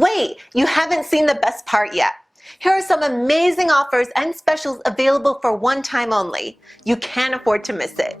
Wait, you haven't seen the best part yet. Here are some amazing offers and specials available for one time only. You can't afford to miss it.